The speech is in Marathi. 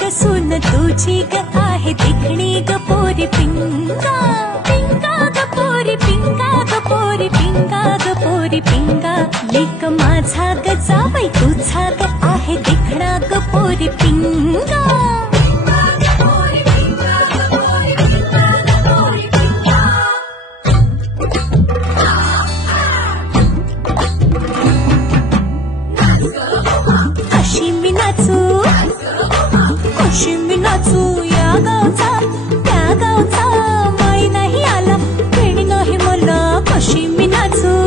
ग सून तुझी ग आहे देखणी ग पोरी पिंगा पिंगा ग पोरी पिंगा ग पोरी पिंगा ग पोरी पिंगा लेक माझा ग जावई तुझा ग आहे देखणा ग पोरी पिंगा